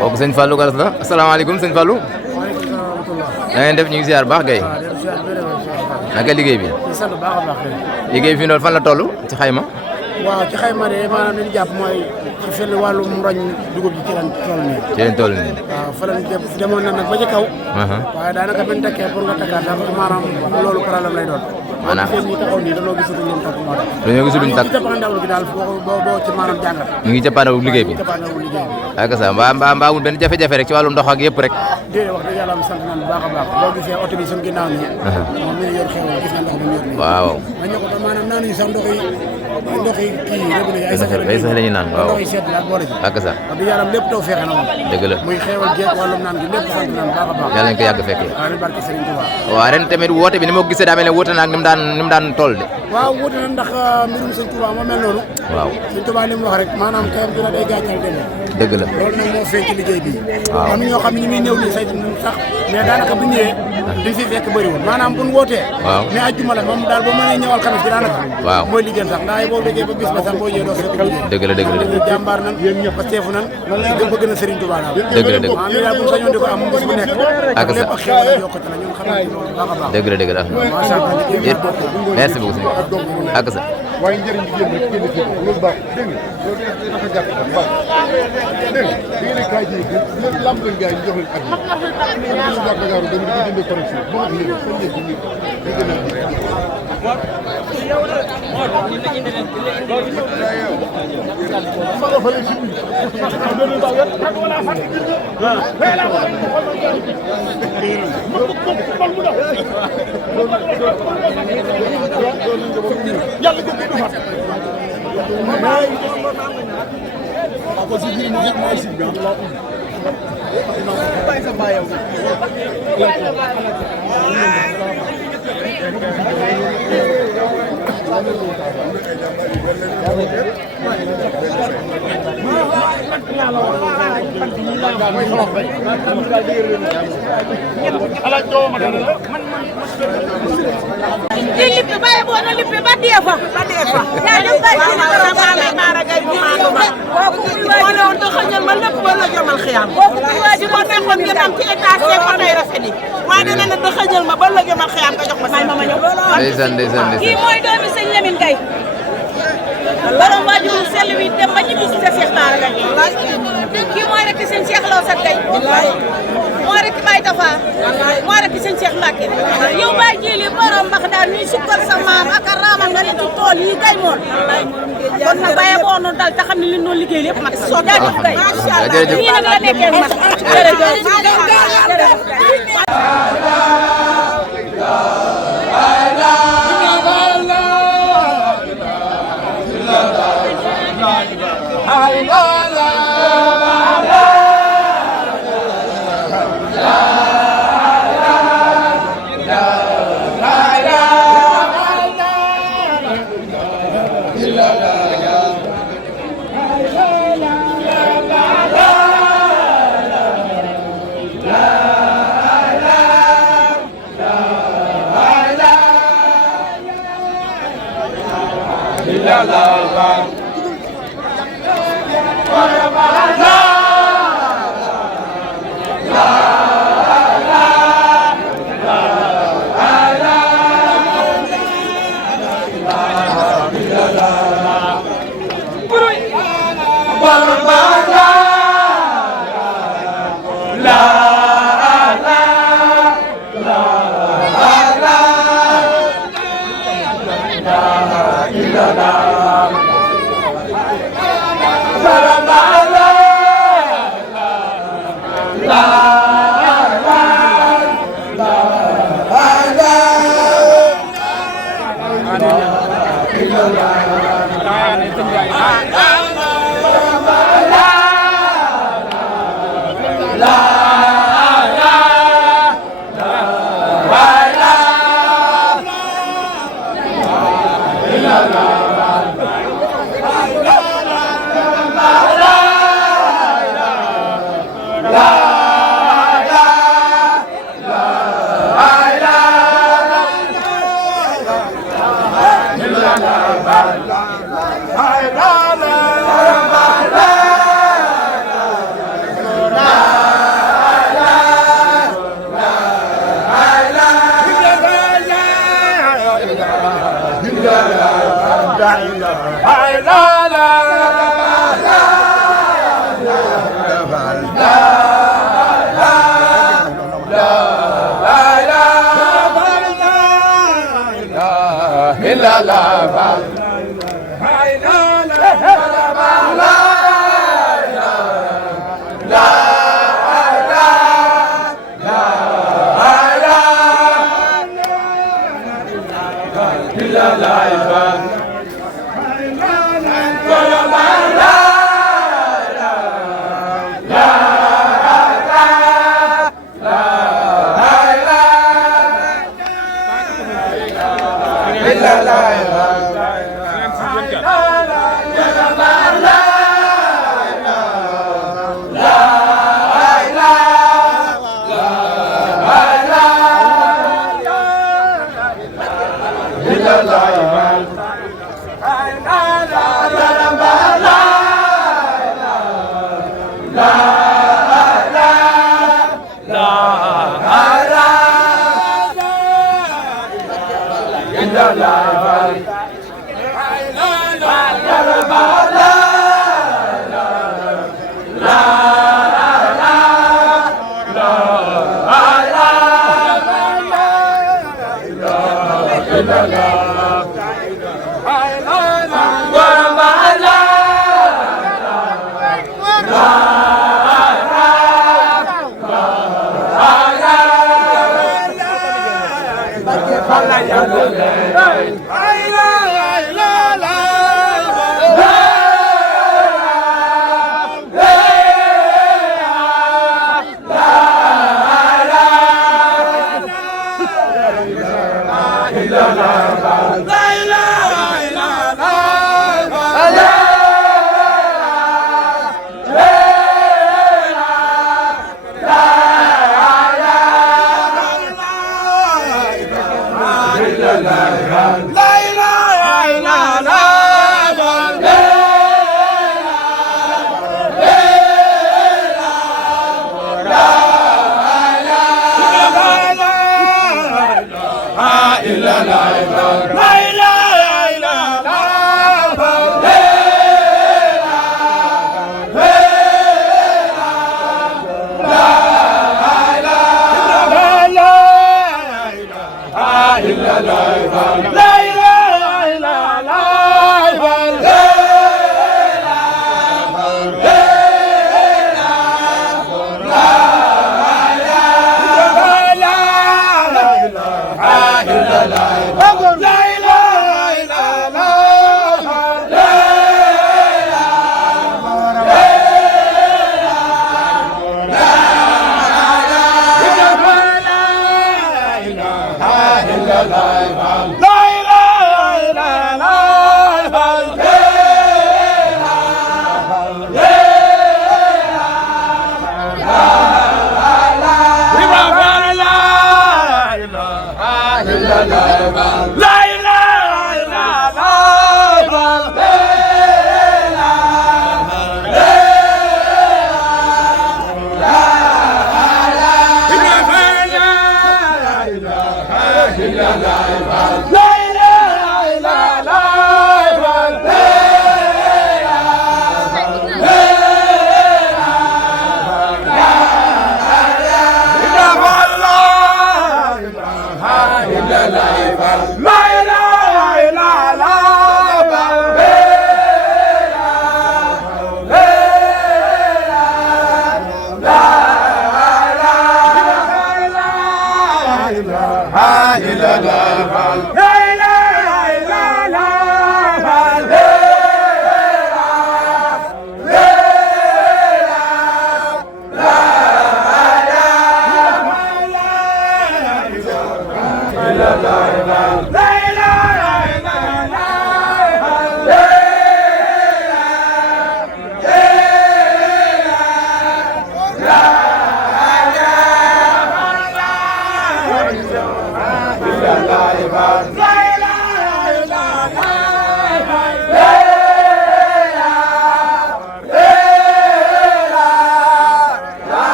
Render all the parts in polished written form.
kooku sëñ Fallou Garas la asalaamaaleykum sëñ Fallou. na ngeen def ñu ngi ziar baax gay naka liggéey bi. liggéey fi noonu fan la toll ci xayma. waaw ci xayma de maanaam li ñu jàpp mooy ci fenn wàllum roñ dugub ji ci lañ toll nii. ci lañ toll nii. waaw fa lañ demoon na nag ba ci kaw. waaye daanaka benn takkee pour nga takkaat daal maanaam loolu problème lay doon. maanaam boo gisee ñi taxaw nii dañoo gisul luñ takk moo tax. dañoo gisul luñ takk ci cappaandaw gi daal boo ci maanaam jàngat. ñu ngi cappaandaw liggéey bi. cappaandaw liggéey bi. ak sa mbaa amul benn jafe-jafe rek ci wàllu ndox ak yëpp rek. déedéet wax dëgg yàlla am sant nañ bu baax a baax boo gisee oto bi suñu ginnaaw nii. moom mi ngi yor xew gis nga ndox mu yor nii. waaw. ma ñëw ko maanaam naan yi sax ndox yi kii robinet yi ay sax la ñuy naan waaw ndox yi seet la ak boole ci. ak sa wax dëgg yàlla lépp taw feexe na moom. dëgg la muy xeewal jeeg wàllum naan gi lépp sant nañ bu baax a baax. yàlla nañ ko yàgg fekkee. waaw barke Serigne Touba. waaw ren tamit woote bi ni ma ko gisee daa mel ne woote na ak ni mu daan toll de. waaw woote na ndax mbirum Serigne Touba moo mel noonu. waaw Serigne Touba li mu wax rek maanaam kayam dina day gàccal demee. dëgg la loolu nag moo feeñ ci liggéey bi. waaw am na ñoo xam ne ñu muy néew nii saytu sax mais daanaka bu ñëwee di fi fekk bëriwul maanaam bu ñu wootee. waaw mais ajjuma la moom daal boo mënee ñëwal xamis ci daanaka. waaw mooy liggéey sax ndax boo déggee ba bis ba sax boo ñëwee doo fekk liggéey. dëgg la dëgg la ñu jàmbaar nan ba teefu nan bëgg na Serigne Touba daal. dëgg la dëgg maanaam daal bu ñu sañoon di ko am bis bu nekk. ak sa lépp ak xew la yokkute la ñun xam nañ ci loolu baax a baax. dëgg la dëgg la macha allah liggéey bi merci beaucoup sëñ ak sa waaye njëriñ gi génn rek génn fii loolu baax dégg nga loolu dafa gàtt baax dégg nga da ngeen kaay ji lépp lamb lañ gars yi ñu jox leen ak yi ñu jaar Dakar dañu di jëndee connexion boo wax leen fan ngeen di ñu gën a yàlla ko du fat ko ci biir mo mooy ci bi bay sa bayaw di lippi bàyyi boo na lippi ba dee fa yaa dem bàyyi ci sama maara gay bu maanu ba moo ne woon da xëñal ma lépp ba la jomal xiyam si ko nekkoon ngeen am ci état see ko tey rafet yi waaye dina ne da xëñal ma ba la jomal xiyam nga jox ma may ma ñëw ndeysaan ndeysaan kii mooy doomi sëñ Lamine Gaye borom waajur sell wi dem ba ñibbi si sa Cheikh Bara Gaye kii mooy rek sëñ Cheikh Law sa Gaye mooy rek Baye Tafa mooy rek sëñ Cheikh Mbacke yow Baye Jili borom mbax daal ñuy sukkal sa maam ak a raamal nga ne ci tool yi gay moon kon nag Baye boo noonu dal te xam ne li ñu doon liggéey lépp mat soo jaajëf Gaye nii nag la nekkee mat jërëjëf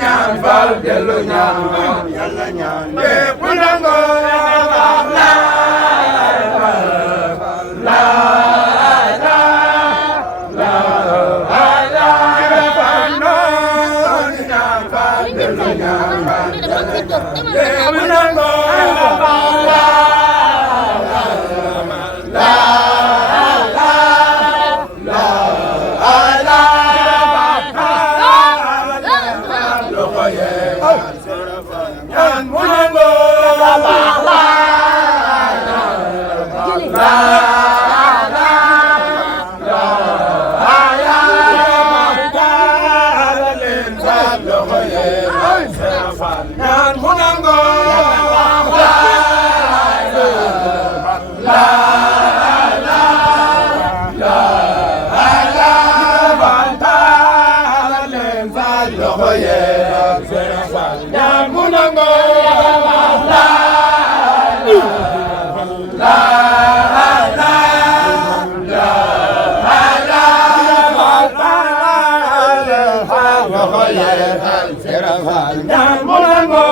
ñaan fal dellu ñaan yàlla ñaan lépp nangu Ñaan mu nango